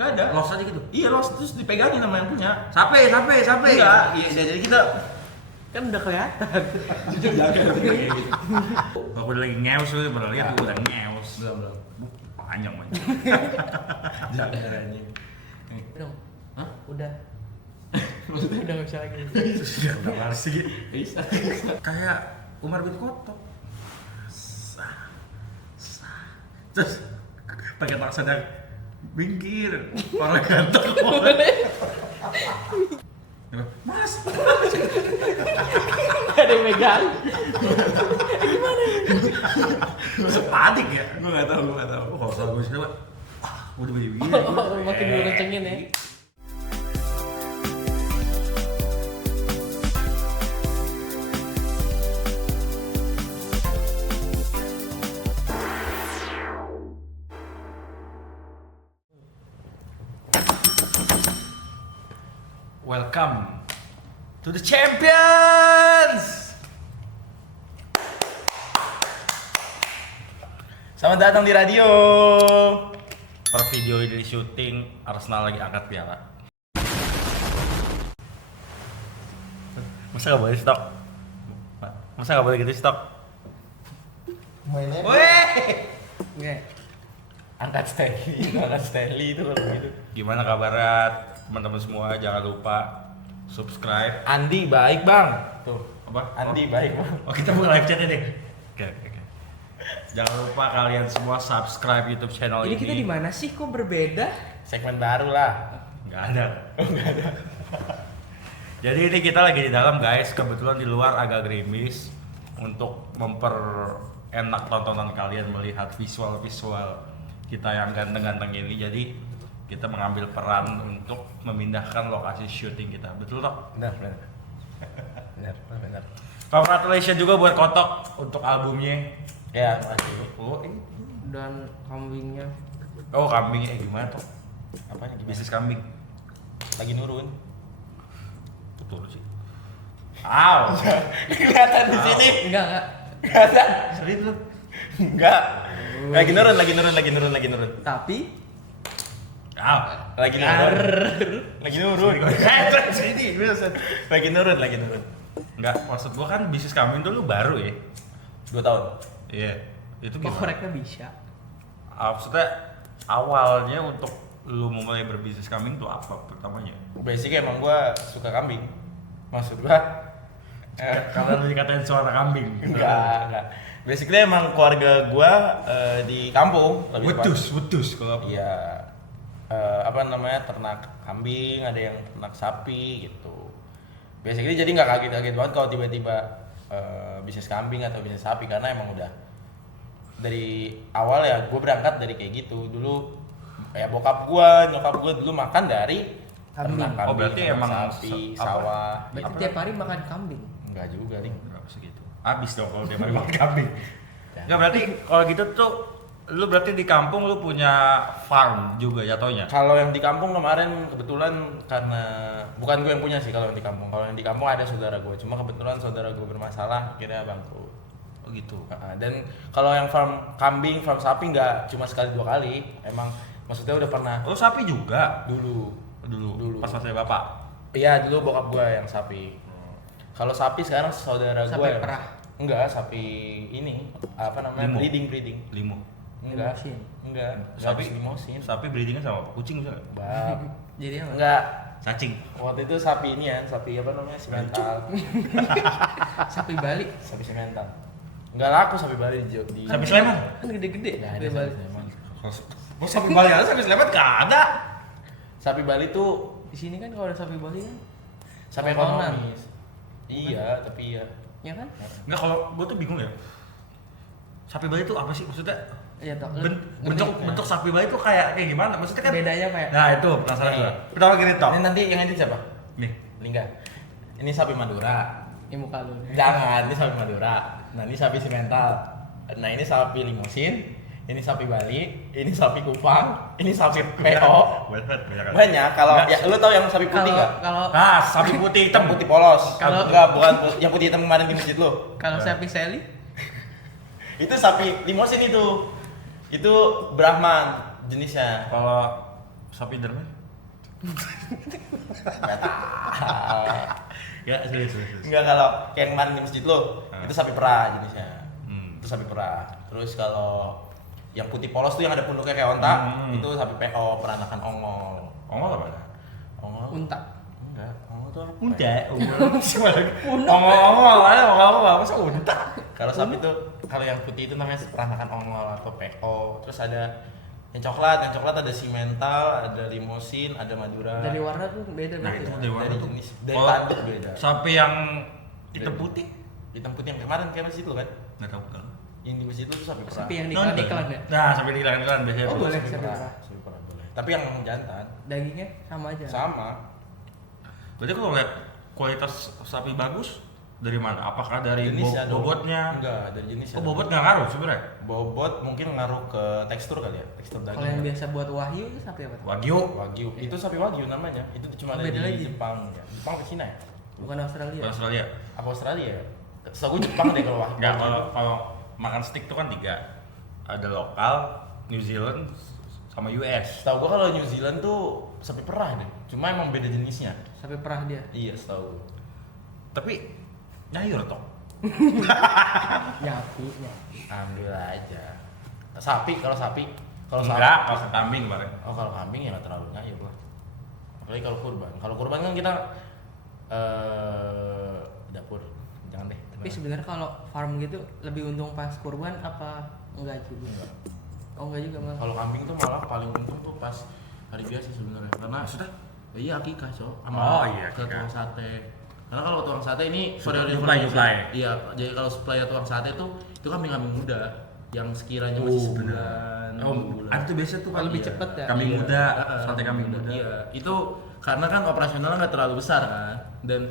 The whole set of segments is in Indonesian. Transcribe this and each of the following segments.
Nggak ada. Los aja gitu. Iya los, terus dipegangin sama yang punya. Sampai. Enggak, iya jadi kita Kan udah kelihatan. jaga kayak gitu. Kalau udah lagi ngeus lu pernah lihat udah ngeus. Belum. Panjang banget. Jaga anjing. Dong. Hah? Udah. Udah nggak bisa lagi. Sudah udah males sih. Bisa. Kayak Umar bin Khattab. Terus pakai paksa dan bingkir orang ganteng. Mas, Ada yang megang. lu panik ya? Gue nggak tahu. Oh, kalau soal gue sih udah begini. Makin dulu kencengin ya. Welcome to the champions. Selamat datang di radio. Per video ini di syuting Arsenal lagi angkat piala. Masa nggak boleh stok? Masa nggak boleh gitu stok? Mainnya. Weh! Enggak. Angkat Stanley itu kalau begitu. Gimana kabarnya teman-teman semua? Jangan lupa subscribe. Andi baik bang. Tuh. Apa? Andi baik bang. Oh, kita buka live chatnya deh. Oke. Jangan lupa kalian semua subscribe YouTube channel ini. Ini kita di mana sih? Kok berbeda? Segmen baru lah. Nggak ada. Jadi ini kita lagi di dalam guys. Kebetulan di luar agak gerimis. Untuk memperenak tontonan kalian melihat visual-visual kita yang ganteng-ganteng ini. Jadi kita mengambil peran untuk memindahkan lokasi syuting kita. Betul toh? Benar. Congratulations juga buat Kotok untuk albumnya. Ya makasih. Oh, ini. Dan kambingnya. Oh, kambingnya gimana toh? Apanya gimana? Bisnis kambing. Lagi nurun. Betul sih. Aw. Kelihatan di sini. Enggak. Kelihatan. Serius lu? Enggak. Lagi nurun. Tapi Aw. Lagi nurun. Sini, Lagi nurun. Enggak, maksud gua kan bisnis kambing tuh lu baru ya. 2 tahun. Iya. Itu kok gimana? mereka bisa. Maksudnya awalnya untuk lu memulai berbisnis kambing tuh apa pertamanya? Basic emang gua suka kambing. Maksud gua Karena lu dikatain suara kambing. enggak. Basically emang keluarga gua di kampung lebih tepat. Wedus kalau Iya. Apa namanya? Ternak kambing, ada yang ternak sapi gitu. Basically jadi nggak kaget-kaget banget kalau tiba-tiba bisnis kambing atau bisnis sapi karena emang udah dari awal ya gue berangkat dari kayak gitu dulu kayak bokap nyokap gue dulu makan dari ternak kambing, Oh, berarti ternak emang sapi, apa? sawah. Berarti Apa? tiap hari makan kambing. Enggak juga nih. Berapa segitu? Habis dong kalau tiap hari makan kambing. Ya. Enggak, berarti kalau gitu tuh lu berarti di kampung lu punya farm juga jatuhnya. Kalau yang di kampung kemarin kebetulan karena bukan gue yang punya sih kalau yang di kampung. Kalau yang di kampung ada saudara gue, cuma kebetulan saudara gue bermasalah akhirnya bangkrut. Oh gitu. Dan kalau yang farm kambing, farm sapi nggak cuma sekali 2 kali. Emang maksudnya udah pernah Oh, sapi juga dulu. dulu. Pas saya bapak. Iya dulu bokap gue yang sapi. Kalau sapi sekarang saudara gue. Sapi perah. Enggak, sapi ini apa namanya? Limo. Breeding. Limo. Enggak. Limosin. Enggak. Sapi Sapi limosin. Sapi breedingnya sama apa? Kucing misalnya? Bab. Jadi apa? Enggak. Cacing. Waktu itu sapi ini ya, sapi apa namanya? Simental. Sapi Bali. Sapi simental. Enggak laku sapi Bali di Sapi Sleman. Kan gede-gede. Nggak ada Sapi Bali. sapi Sleman. Oh, sapi Bali ada, sapi Sleman enggak ada. Sapi Bali tuh Di sini kan kalau ada sapi Bali kan, sapi Tontonan. ekonomis. Iya, tapi iya. ya kan? Enggak, kalau gua tuh bingung ya. Sapi Bali itu apa sih maksudnya? Iya toh. Bentuk sapi Bali itu kayak gimana? Maksudnya kan Bedanya kayak Nah, itu penasaran Nih. gua. Pertama gini toh. Ini nanti yang edit siapa? Nih. Lingga. Ini sapi Madura. ini muka lu. Jangan, ini sapi Madura. Nah, ini sapi simental. Nah, ini sapi limosin. Ini sapi Bali. Ini sapi Kupang. Ini sapi PO. Banyak. Banyak. Kalau Nggak. ya lu tahu yang sapi putih nggak? Kalau Nah, sapi putih Hitam hitam. putih polos. Kalau- Enggak, bukan yang putih hitam kemarin di masjid lu. kalau sapi Sally Itu sapi limosin itu. Itu Brahman jenisnya. Kalau Sapi derman? Nggak tahu. Ya, serius. Enggak, kalau yang kemarin di masjid lo itu sapi perah jenisnya. Hmm. Itu sapi perah. Terus kalau yang putih polos tuh yang ada punduknya kayak onta, itu sapi PO, peranakan ongol. Ongol apa? Ongol? Unta. Enggak, ongol tuh apa? Unta. Ongol aja, ongol apa sih unta? Kalau sapi tuh, kalau yang putih itu namanya peranakan ongol atau PO. Terus ada yang coklat ada simental, ada limosin, ada madura. Dari warna tuh beda Nah, berarti. itu ya? dari warna Dari tuh. jenis, dari Kalau tanduk beda. sapi yang hitam putih? Hitam putih yang kemarin kayak masjid lo kan? Nggak tahu kan. Yang di masjid lo tuh sapi perah. Sapi yang Nonton. iklan ya. Nah, sapi di iklan biasanya. Oh, tuh. boleh. Sapi sapi perah. perah. Sapi perah boleh. Tapi yang jantan Dagingnya sama aja. sama. Berarti kalau lihat kualitas sapi bagus dari mana? Apakah dari Jenisnya dong. bobotnya? Enggak, dari jenisnya. Oh, dong. bobot nggak ngaruh sebenarnya. Bobot mungkin ngaruh ke tekstur kali ya, tekstur Kalau yang daging. biasa buat wahyu itu sapi apa tuh? Wagyu. Wagyu, itu sapi wagyu namanya. Itu cuma Oh, ada beda di lagi. Jepang. Ya. Jepang ke Cina ya? Bukan Australia. Australia. Apa Australia ya? Setahu gue Jepang deh kalau wagyu. Enggak, kalau makan steak tuh kan 3. Ada lokal, New Zealand, sama US. Setahu gue kalau New Zealand tuh sapi perah deh. Cuma emang beda jenisnya. Sapi perah dia. Iya, setahu gue. Tapi nyayur toh. Nyapi. Ambil aja. Sapi, kalau sapi. Kalau Enggak, kalau kambing kemarin. Oh, kalau kambing ya nggak terlalu nyayur lah. Apalagi kalau kurban. Kalau kurban kan kita dapur. Jangan deh. Tapi sebenarnya kalau farm gitu lebih untung pas kurban apa enggak juga? Enggak. Oh enggak juga malah. Kalau kambing tuh malah paling untung tuh pas hari biasa sebenarnya. Karena Sudah? iya akikah, Cok. Oh, iya, ke akikah. tukang sate. Karena kalau tukang sate ini Supply. informasi. Iya, jadi kalau supplier tukang sate tuh itu kambing-kambing muda yang sekiranya masih sebulan. Oh, 2 bulan. ada tuh biasa tuh Kalau lebih Iya. cepet ya. Kambing Iya. muda, Heeh, sate kambing muda. Iya, itu karena kan operasionalnya nggak terlalu besar kan. Dan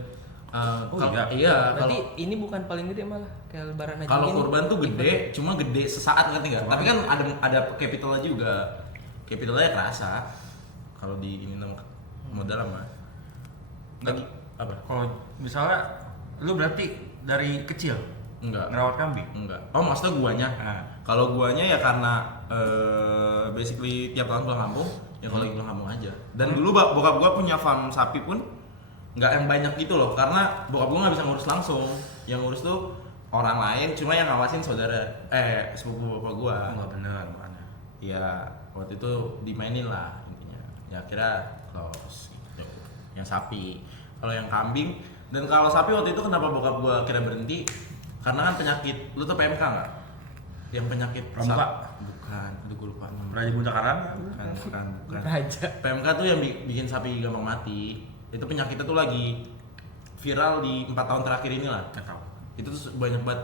iya. Berarti ini bukan paling gede malah kayak lebaran aja. Kalau gini. kurban tuh gede, cuma gede sesaat ngerti nggak? Tapi kan ada capitalnya juga. Capitalnya kerasa. Kalau di ini nama modal mah. Lagi apa? Kalau misalnya lu berarti dari kecil Enggak. ngerawat kambing. Enggak. Oh, maksudnya guanya? Nah. Kalau guanya ya karena basically tiap tahun pulang kampung, ya kalau lagi pulang kampung aja. Dan dulu bokap gua punya farm sapi pun nggak yang banyak gitu loh, karena bokap gua nggak bisa ngurus langsung. Yang ngurus tuh orang lain, cuma yang ngawasin saudara sepupu bapak gua. Enggak bener makanya. Ya waktu itu dimainin lah intinya. Ya kira los gitu. Yang sapi. Kalau yang kambing dan kalau sapi waktu itu kenapa bokap gua kira berhenti? Karena kan penyakit, lu tau PMK nggak? Yang penyakit Pramuka? Bukan, aduh gua lupa namanya. Raja Bunda Karang? Bukan. Raja. PMK tuh yang bikin sapi gampang mati. Itu penyakitnya tuh lagi viral di 4 tahun terakhir ini lah. Enggak tahu. Itu tuh banyak banget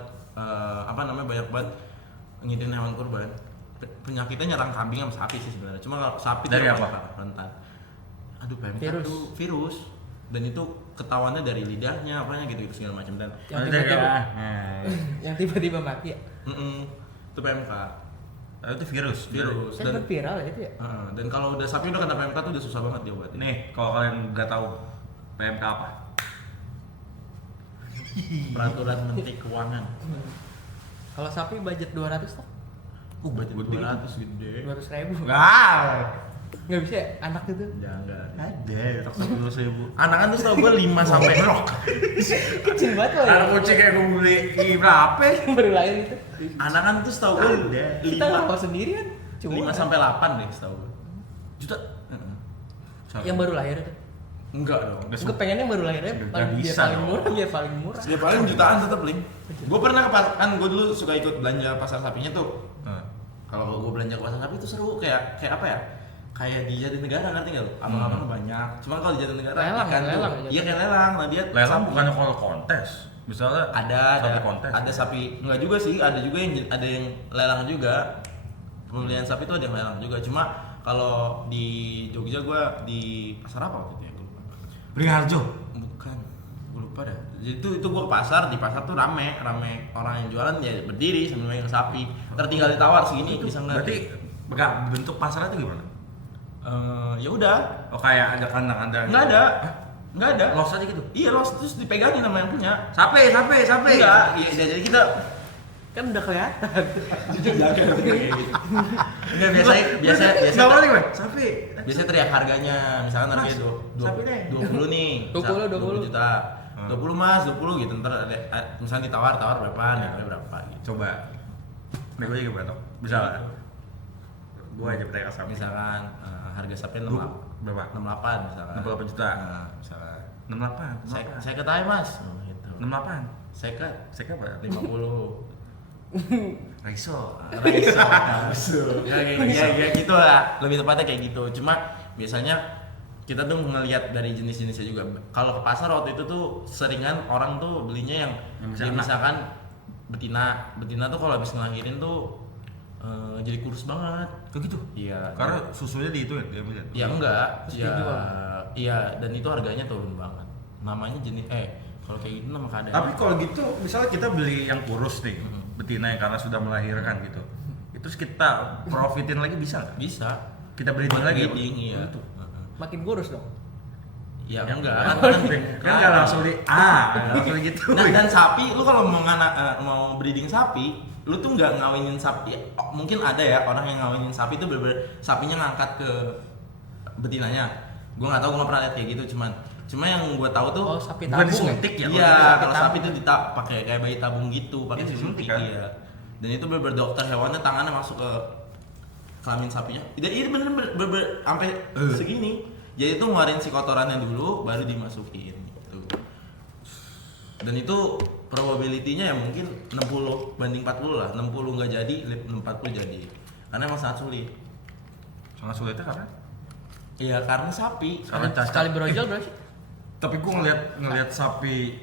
banyak banget ngitin hewan kurban. Penyakitnya nyerang kambing sama sapi sih sebenarnya. Cuma kalau sapi Dari tuh apa? rentan. Aduh, PMK Virus. tuh virus. Dan itu ketahuannya dari lidahnya apanya gitu segala macam dan Yang Ada tiba-tiba ya. yang tiba-tiba mati ya. itu PMK Itu virus. virus Kan dan viral ya itu ya. dan kalau udah sapi udah kena PMK tuh udah susah banget diobatin. Nih, kalau kalian nggak tahu PMK apa? Peraturan Menteri Keuangan. Kalau sapi budget 200 tuh. Budget gede 200 gede. 200.000. Enggak. Nggak bisa ya anak itu. Jangan. Ada, tak 10.000. Anak-anak tuh setahu gue 5 sampai Kecil banget loh. Anak kucing kayak gue beli berapa? yang baru lahir itu. Anak-anak tuh setahu gue Kita nggak tahu sendiri kan. 5 sampai 8 deh setahu gue. Juta. Yang baru lahir itu. Enggak dong. Gue pengennya yang baru lahir ya. Nggak Paling dia bisa paling dong. murah, dia paling murah. Ya paling jutaan tetap link. Gue pernah kan gue dulu suka ikut belanja pasar sapinya tuh. Kalau gue belanja ke pasar sapi itu seru kayak apa ya? Kayak di Jatinegara ngerti nggak lo? Abang-abang banyak. Cuma kalau di Jatinegara Lelang, ikan tuh. lelang ya, Iya kayak lelang. Nah dia Lelang sapi. bukannya kalau kontes. Misalnya ada kontes. ada sapi enggak juga sih, ada juga yang lelang juga. Pembelian sapi itu ada yang lelang juga. Cuma kalau di Jogja gua di pasar apa waktu itu ya? Gua lupa. Beringharjo. Bukan, gue lupa dah. Jadi itu gua ke pasar, di pasar tuh rame orang yang jualan ya berdiri sambil megang sapi. Tertinggal ditawar segini bisa nggak? Berarti enggak bentuk pasarnya itu gimana? Ya udah, Oh kayak ada kandang-kandang. nggak ada, nggak ada. Los aja gitu. Iya los terus dipegangin sama yang punya. Sapi. Enggak, iya jadi kita Kan udah kelihatan. Enggak biasa Nggak boleh gue, sapi. biasanya teriak harganya, misalkan harganya sapi deh. 20 nih. 20 juta. 20 Mas, 20 gitu. Ntar ada misalnya ditawar berapa, nilainya berapa gitu. Coba. Nego aja berapa toh? Bisa lah. Gua aja percaya sapi. Misalkan harga sapi Berapa? 68 misalkan. 68 juta. Nah, misalkan 68. saya ketahui Mas. Oh, gitu. 68. Saya ke Saya apa? 50. Raiso. Ya gitu lah, lebih tepatnya kayak gitu. Cuma biasanya kita tuh ngelihat dari jenis-jenisnya juga. Kalau ke pasar waktu itu tuh seringan orang tuh belinya yang bisa ya misalkan betina tuh kalau habis ngelahirin tuh jadi kurus banget. Kok gitu? Iya. Karena susunya di itu ya, dia bilang. Ya enggak, Terus ya dijual. iya, dan itu harganya turun banget. Namanya jenis kalau kayak gitu nama keadaan. Tapi kalau gitu, misalnya kita beli yang kurus nih, betina yang karena sudah melahirkan gitu. Terus kita profitin lagi bisa nggak? bisa. Kita breeding Buat lagi. breeding, iya. Gitu. Makin kurus dong. Ya Yang enggak. kan nggak langsung langsung gitu. Nah, dan sapi, lu kalau mau breeding sapi, lu tuh nggak ngawinin sapi. Mungkin ada ya orang yang ngawinin sapi itu bener-bener sapinya ngangkat ke betinanya. Gua nggak tahu, gua nggak pernah lihat kayak gitu. Cuma yang gua tahu tuh, Oh, sapi bukan tabung. disuntik ya? iya, sapi kalau sapi tabung. itu pakai kayak bayi tabung gitu, pakai Iya, disuntik disuntik kan? iya. Dan itu bener-bener dokter hewannya tangannya masuk ke kelamin sapinya. Ini bener-bener sampai segini. Jadi itu ngeluarin si kotorannya dulu, baru dimasukin gitu. Dan itu probability-nya ya mungkin 60 banding 40 lah. 60 nggak jadi, 40 jadi. Karena emang sangat sulit. Sangat sulitnya karena Iya, karena sapi. Karena cacat. Sekali brojol berapa sih? Tapi gua ngeliat sapi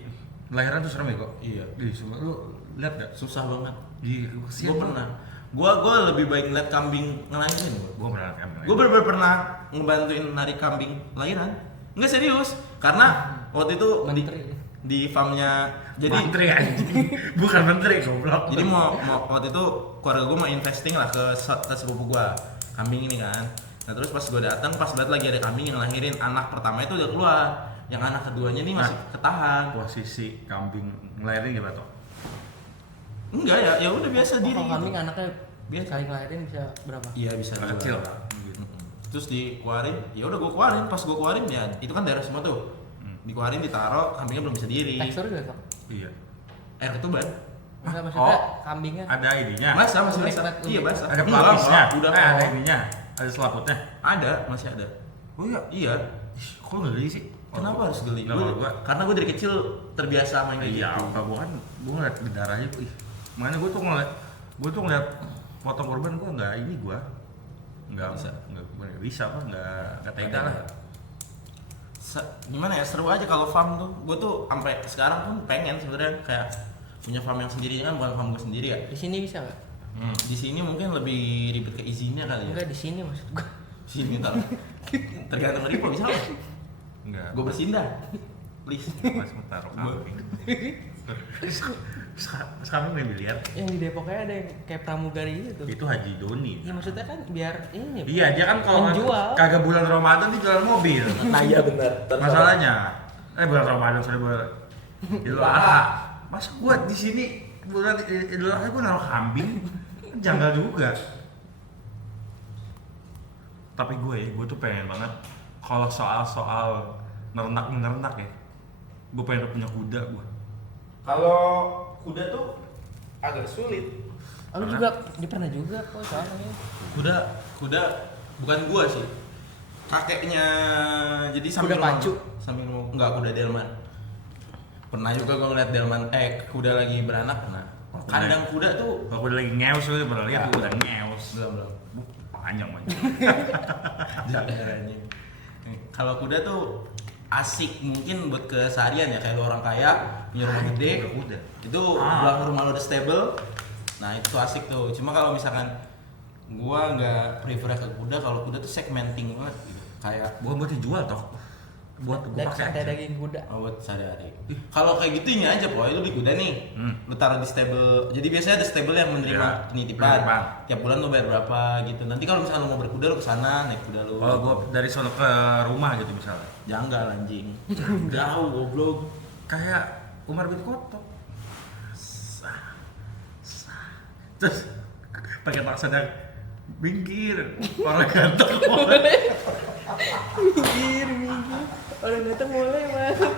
lahiran tuh serem ya kok. Iya. Sumpah lu lihat gak? Susah banget. Iya, Gue pernah. Gue lebih baik ngeliat kambing ngelahirin. Gua pernah kan. Gue bener-bener pernah ngebantuin narik kambing lahiran. Enggak serius, karena waktu itu Menteri. di farmnya jadi menteri anjing. Bukan menteri goblok. jadi mau waktu itu keluarga gue mau investing lah ke sepupu gue kambing ini kan. Nah terus pas gue datang pas banget lagi ada kambing yang lahirin, anak pertama itu udah keluar, yang anak keduanya nih masih ketahan. posisi kambing ngelahirin gimana toh? Enggak ya udah biasa diri. Kalau gitu. kambing anaknya Biasa. sekali ngelahirin bisa berapa? Iya bisa Anak dua. kecil. Terus dikeluarin, ya udah gue keluarin, pas gue keluarin ya itu kan daerah semua tuh. Dikeluarin ditaruh, kambingnya belum bisa diri. Tekstur juga kok. Iya. Air ketuban. Enggak maksudnya Oh. kambingnya. Ada ininya. Basah masih Lembek basah. banget, Iya lembek. basah. Ada Enggak, pelapisnya. enggak, udah ada kok. ininya. Ada selaputnya. Ada, masih ada. Oh iya. Iya. Ih, kok nggak geli sih? Kenapa harus geli? Nggak, kalau gua Karena gue dari kecil terbiasa main kayak iya, gitu. apa gua kan gua ngeliat darahnya ih. Makanya gua tuh ngeliat potong korban gua nggak ini gua. Nggak Bisa. nggak bisa apa nggak tega lah. Gimana ya, seru aja kalau farm tuh. Gue tuh sampai sekarang pun pengen sebenarnya kayak punya farm yang sendiri, kan bukan farm gue sendiri ya. Di sini bisa nggak? Di sini mungkin lebih ribet ke izinnya kali ya. Enggak di sini maksud gua. Sini ntar. Tergantung dari bisa nggak? Enggak. Gue bersihin dah. Please. Mas mau taruh kambing. Mas kambing main biliar. Yang di Depoknya ada yang kayak pramugari gitu. Itu Haji Doni. Iya maksudnya kan biar ini. Iya, dia kan kalau Menjual. kagak bulan Ramadan dia jualan mobil. Nah iya benar. Masalahnya, bulan Ramadan sorry bulan Idul Adha. Masa gua di sini bulan Idul Adha gua naruh kambing, kan janggal juga. Tapi gue tuh pengen banget kalau soal nernak ya. Gue pengen punya kuda gue. Kalau kuda tuh agak sulit. Lu juga pernah juga kok soalnya. Kuda bukan gua sih. Kakeknya jadi Kuda pacu. Sambil enggak kuda delman. Pernah juga gua ngeliat delman kuda lagi beranak pernah. Kandang kuda tuh Kalau udah lagi ngeus lu pernah lihat tuh udah ngeus. belum. Panjang banget. Daerahnya. Kalau kuda tuh asik mungkin buat keseharian ya, kayak lu orang kaya punya rumah gede. Kuda. Itu belakang rumah lo ada stable. Nah, itu asik tuh. Cuma kalau misalkan gua nggak prefer ke kuda, kalau kuda tuh segmenting banget gitu. Kayak Buat dijual toh. Buat gue Dan pakai ada aja. daging kuda. buat sehari-hari. Kalau kayak gitu ini aja, Boy. Lu beli kuda nih. Lu taruh di stable. Jadi biasanya ada stable yang menerima Iya, penitipan. penitipan. Tiap bulan lu bayar berapa gitu. Nanti kalau misalnya lu mau berkuda lu kesana naik kuda lu. Kalau gue dari sono ke rumah gitu misalnya. Janggal anjing. Jauh goblok. Kayak Umar bin Khattab. Terus pakai tak sadar minggir orang ganteng. Minggir. Orang ganteng mulai masuk.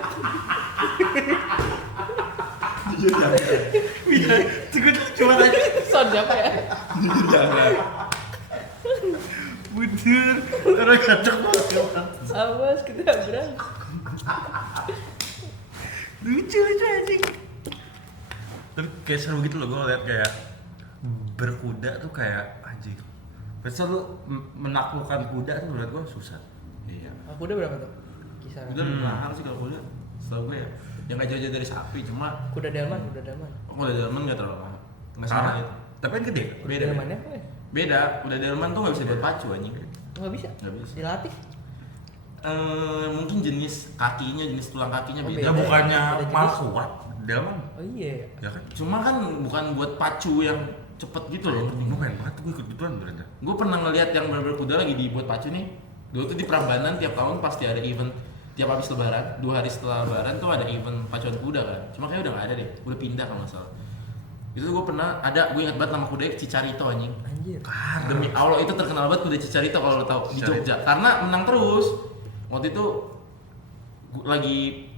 Iya, gue cuma aja. Son siapa ya? Jangan. Bener, orang ganteng banget. Awas kita berang. Lucu anjing. Tapi kayak seru gitu loh, gue ngeliat kayak berkuda tuh kayak anjing. Biasa lu menaklukkan kuda tuh menurut gue susah. Iya. Aku udah berapa tuh? Kisaran. Kuda lebih mahal sih kalau kuda. Setahu gue ya. Yang nggak jauh-jauh dari sapi, cuma Kuda delman. kuda delman nggak terlalu mahal. Nggak sama Karena itu. tapi kan gede. Kuda Beda. delmannya apa ya? Beda. Kuda delman tuh nggak bisa buat pacu anjing. Nggak bisa. Nggak bisa. Dilatih. Mungkin jenis kakinya, jenis tulang kakinya Oh, beda. Ya beda. bukannya Beda malah jenis. kuat, delman. Oh iya. Ya kan? Cuma kan bukan buat pacu yang cepet gitu loh. Gue pengen banget tuh gue ikut gituan ternyata. Gue pernah ngeliat yang bener-bener kuda lagi dibuat pacu nih. Dulu tuh di Prambanan tiap tahun pasti ada event. Tiap habis lebaran, 2 hari setelah lebaran tuh ada event pacuan kuda kan. Cuma kayaknya udah gak ada deh, udah pindah kalau nggak salah. Itu gue pernah ada, gue ingat banget nama kudanya Cicarito anjing. Anjir. Demi Allah itu terkenal banget kuda Cicarito kalau lo tahu di Jogja. Karena menang terus. Waktu itu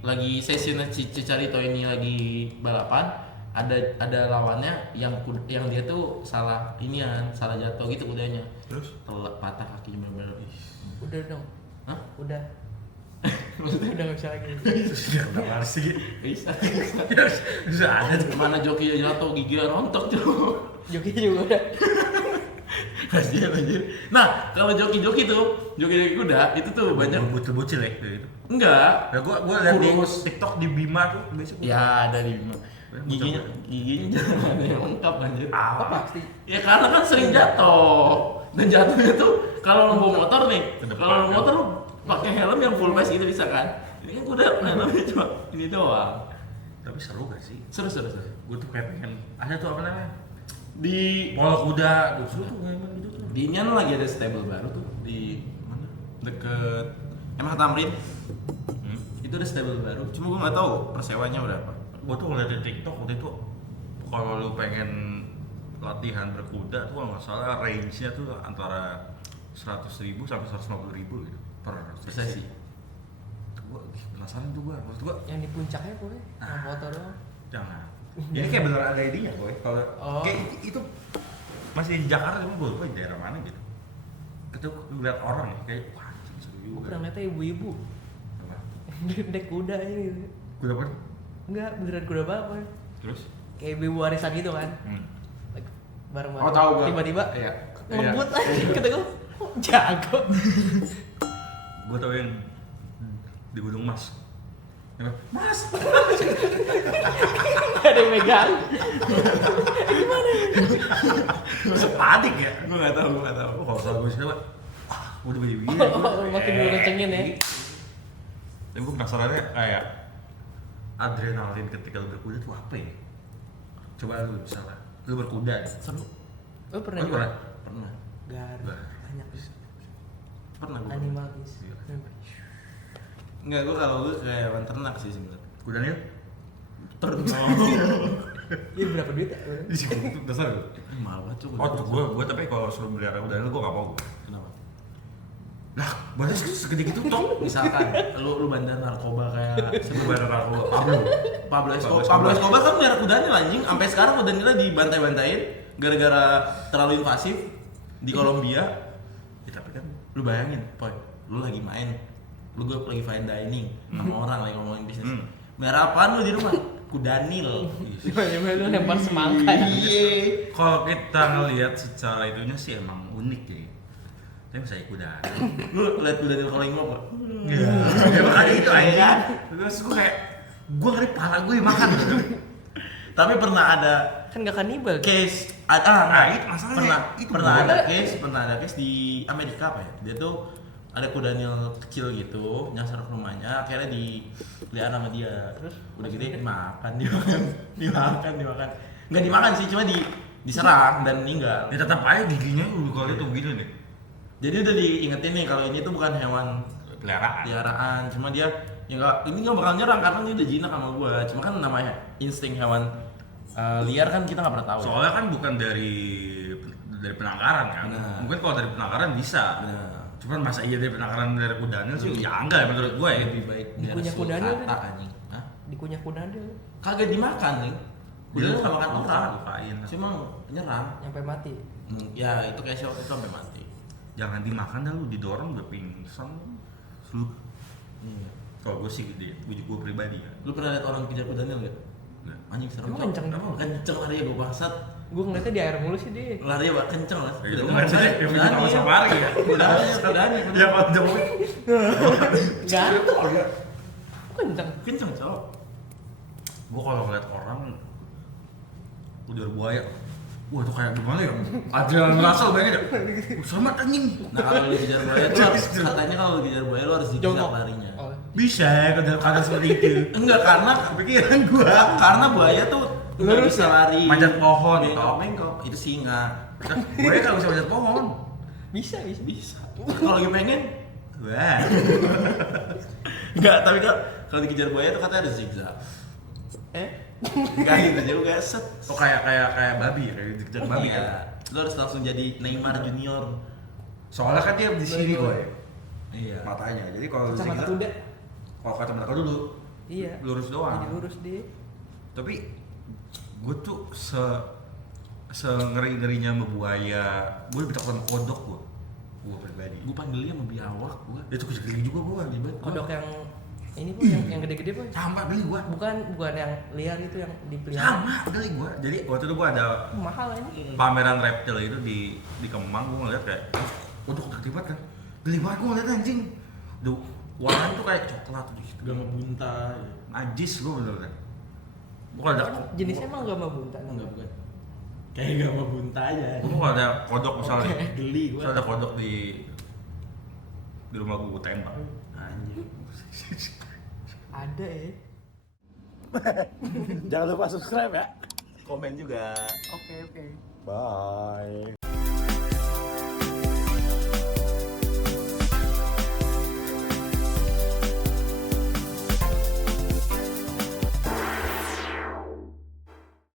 lagi session Cicarito ini lagi balapan, ada lawannya yang dia tuh salah jatuh gitu kudanya. Terus? Telak patah kakinya bener-bener. Udah dong. Hah? Udah. Udah nggak bisa lagi. Udah males sih. Bisa. Bisa ada tuh. Mana joki jatuh gigi rontok tuh. Joki juga udah. Kasihan anjir. Nah, kalau joki-joki kuda itu tuh banyak. Bocil-bocil ya gitu. Enggak. Ya gua lihat di Kurus. TikTok di Bima tuh biasa. Ya ada di giginya jangan ada yang lengkap anjir. Oh pasti. Ya karena kan sering jatuh. Dan jatuhnya tuh kalau lo bawa motor nih, kalau lo motor pakai helm yang full face gitu bisa kan? Ini kan kuda helmnya cuma ini doang. Tapi seru gak sih? Seru. Gue tuh kayak pengen ada tuh apa namanya? Di Polo kuda, gue seru tuh kayak gitu tuh. di Inyan lagi ada stable baru tuh di mana? Deket MH Tamrin. Itu ada stable baru. Cuma gue nggak tahu persewanya berapa. Gue tuh ngeliat di TikTok waktu itu kalau lu pengen latihan berkuda tuh kalau nggak salah range-nya tuh antara 100.000 sampai 150.000 gitu per Sesi. Gue penasaran tuh maksud gue Yang di puncaknya pokoknya. Yang foto doang. jangan. Ini kayak beneran ada ID-nya boy. Kalau Oh. kayak itu masih di Jakarta cuma gue lupa di daerah mana gitu. Itu lihat orang ya kayak wah seru Gue juga. pernah ngeliatnya ibu-ibu. Apa? Dek kuda ini. Kuda apa? Enggak, beneran kuda balapan. Terus? Kayak ibu warisan gitu kan. Bareng-bareng. Oh, tahu gua. Tiba-tiba Iya. ngebut aja kata gue. Oh, jago. Gue tau yang di Gunung Mas. Apa? Mas. Gak ada yang megang. Sepadik ya. Gue nggak tahu. Oh, kalau salah gue siapa? Udah begini. Makin gue kencengin ya. Dan gue penasarannya kayak adrenalin ketika lu berkuda tuh apa ya? Coba lu misalnya, lu berkuda nih. Seru. Oh pernah Lu juga? Pernah. Gar. Bah. Banyak. Pernah gue. Animalis. Iya. Enggak, gue kalau gue kayak hewan ternak sih sebenarnya. Kuda nih? Ternak. Ini berapa duit ya? Itu dasar lu. Mahal banget tuh. Oh, tuh gue tapi kalau suruh melihara kuda gue gak mau gue. Kenapa? Lah, batas segede gitu toh. Misalkan lu bandar narkoba kayak Sebelum bayar narkoba, Pablo. Pablo Escobar. Pablo Pablo Escobar kan melihara kudanya anjing. Sampai sekarang kudanya dibantai-bantain gara-gara terlalu invasif di Kolombia. Ya, tapi kan lu bayangin, Poy, lu lagi main, lu gue lagi fine dining sama orang lagi ngomongin bisnis. Melihara apaan lu di rumah? Kudanil. Gimana lu lempar semangka ya? Iya. Kalau kita ngelihat secara itunya sih emang unik ya. Tapi saya kuda. Lu lihat kudanil kalau ngomong gak? Iya. Ya makanya itu aja. Terus gue kayak gue ngeri pala gue makan. Tapi pernah ada Kan gak kanibal. case Nah, itu masalahnya. pernah ada case di Amerika apa ya? Dia tuh ada kudanil kecil gitu nyasar ke rumahnya, akhirnya dipelihara sama dia. Terus udah gitu dimakan. Nggak dimakan sih, cuma diserang dan meninggal. Ya tetap aja giginya kalau itu begitu nih. Jadi udah diingetin nih kalau ini tuh bukan hewan Peliharaan. peliharaan, cuma dia ya nggak, ini nggak bakal nyerang karena ini udah jinak sama gua. Cuma kan namanya insting hewan Liar kan kita nggak pernah tahu. Soalnya kan bukan dari penangkaran kan. Benar. Mungkin kalau dari penangkaran bisa. Benar. Cuman masa iya dari penangkaran dari kudanil sih ya enggak ya menurut gue ya. Lebih baik Di kunyah kudanil kata kan? anjing. Hah? Dikunyah kudanil Kagak dimakan nih. Udah nggak makan orang. Lupain. Cuma nyerang. sampai mati. Ya itu kayak shock itu sampai mati. Jangan dimakan dah lu didorong udah pingsan. Lu Iya. kalau gue sih gede, gue pribadi ya. Lu pernah lihat orang kejar kudanil nggak? Nggak. Anjing serem. Emang Cok. kenceng? Emang kenceng lari ya gue bangsat. Gue ngeliatnya di air mulu sih dia. Lari ya Pak, kenceng lah. Ya, itu kan saya yang bikin sama Samari ya. Kudani. Ya Pak Jokowi. Gak ada. Kok kenceng? Kenceng cok. Gue kalau ngeliat orang udah buaya, wah itu kayak gimana ya? Adrenalin Russell banget ya. Selamat anjing. Nah kalau lu kejar buaya tuh harus, katanya kalau lu kejar buaya lu harus zigzag Jongkok. larinya. Oh. Bisa kadang seperti itu. Enggak karena Kepikiran gua. karena buaya tuh nggak Lurus bisa lari. Manjat pohon, bengkok itu singa. Buaya kalau bisa manjat pohon. Bisa. Bisa. Kalau lagi pengen Wah. enggak, tapi kalau dikejar buaya tuh katanya harus zigzag. Enggak gitu juga set. Oh kayak babi, kayak dikejar babi kan. Iya. Lu harus langsung jadi Neymar Junior. Soalnya kan dia di sini gue Iya. matanya. Jadi kalau Kacamata zigzag- kuda. kalau kacamata dulu Iya. lurus doang. Jadi lurus dia. Tapi gue tuh ngerinya sama buaya. Gue lebih takut sama kodok gue pribadi. Gua panggilnya sama biawak gua. Itu kecil juga gue Ribet. Kodok yang ini pun yang gede-gede pun. sama beli gue. Bukan yang liar itu yang dipelihara. Sama beli gue. Jadi waktu itu gue ada Mahal ini. pameran reptil itu di Kemang. Gue ngeliat kayak kodok gede banget kan. Geli banget gue ngeliat anjing. Duh, warnanya tuh kayak coklat gitu. Udah ngebunta. Najis gue bener-bener. Gue kalau ada Jenisnya emang gak mau bunta. Enggak bukan. Kayak gak mau bunta aja. gue kalau ada kodok misalnya, Geli gua. misalnya ada kodok di rumah gue tembak. Anjing. Ada ya. Jangan lupa subscribe ya. Komen juga. Oke. Bye.